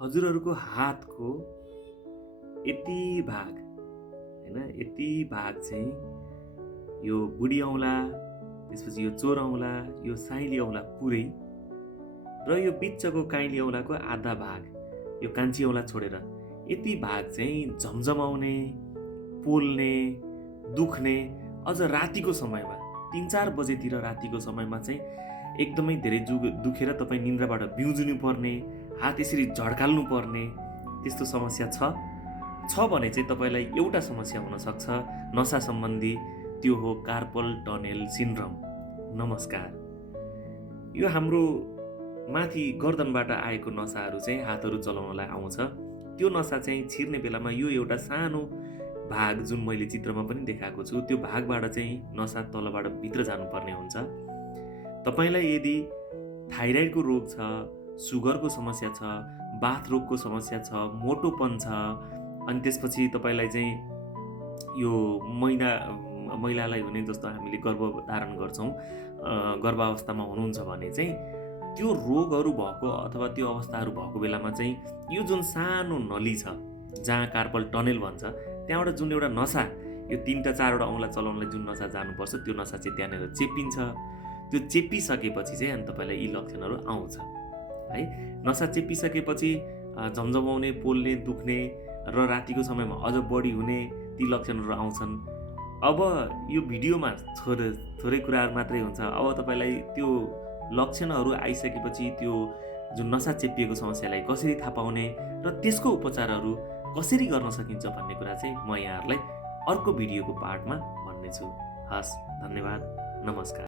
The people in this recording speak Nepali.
हजुरहरूको हातको यति भाग यति भाग चाहिँ यो बुढी औँला, त्यसपछि यो चोर औँला, यो साइली औँला पुरै र यो बिचको काइली औँलाको आधा भाग, यो कान्छी औँला छोडेर यति भाग चाहिँ झमझमाउने, पोल्ने, दुख्ने, अझ रातिको समयमा 3-4 बजेतिर रातिको समयमा चाहिँ एकदमै धेरै दुखेर तपाईँ निन्द्राबाट बिउजिनु पर्ने, हात यसरी झड्काल्नु पर्ने त्यस्तो समस्या छ भने चाहिँ तपाईँलाई एउटा समस्या हुनसक्छ नसा सम्बन्धी, त्यो हो कार्पल टनेल सिन्ड्रोम। नमस्कार। यो हाम्रो माथि गर्दनबाट आएको नसाहरू चाहिँ हातहरू चलाउनलाई आउँछ। त्यो नसा चाहिँ छिर्ने बेलामा यो एउटा सानो भाग जुन मैले चित्रमा पनि देखाएको छु, त्यो भागबाट चाहिँ नसा तलबाट भित्र जानुपर्ने हुन्छ। तपाईलाई यदि थाइराइडको रोग छ, सुगरको समस्या छ, बाथ रोगको समस्या छ, मोटोपन छ, अनि त्यसपछि तपाईलाई चाहिँ यो महिलालाई हुने जस्तो हामीले गर्भधारण गर्छौँ, गर्भावस्थामा हुनुहुन्छ भने चाहिँ त्यो रोगहरू भएको अथवा त्यो अवस्थाहरू भएको बेलामा चाहिँ यो जुन सानो नली छ जहाँ कार्पल टनेल भन्छ, त्यहाँबाट जुन एउटा नसा, यो 3-4वटा औँला चलाउनलाई जुन नसा जानुपर्छ त्यो नसा चाहिँ त्यहाँनिर चेपिन्छ। त्यो चेपिसकेपछि चाहिँ अनि तपाईँलाई यी लक्षणहरू आउँछ है। नसा चेपिसकेपछि झमझमाउने, पोल्ने, दुख्ने र रातिको समयमा अझ बढी हुने ती लक्षणहरू आउँछन्। अब यो भिडियोमा थोरै कुराहरू मात्रै हुन्छ। अब तपाईँलाई त्यो लक्षणहरू आइसकेपछि त्यो जुन नसा चेपिएको समस्यालाई कसरी थाहा पाउने र त्यसको उपचारहरू कसरी गर्न सकिन्छ भन्ने कुरा चाहिँ म यहाँहरूलाई अर्को भिडियोको पार्टमा भन्नेछु। हस्, धन्यवाद, नमस्कार।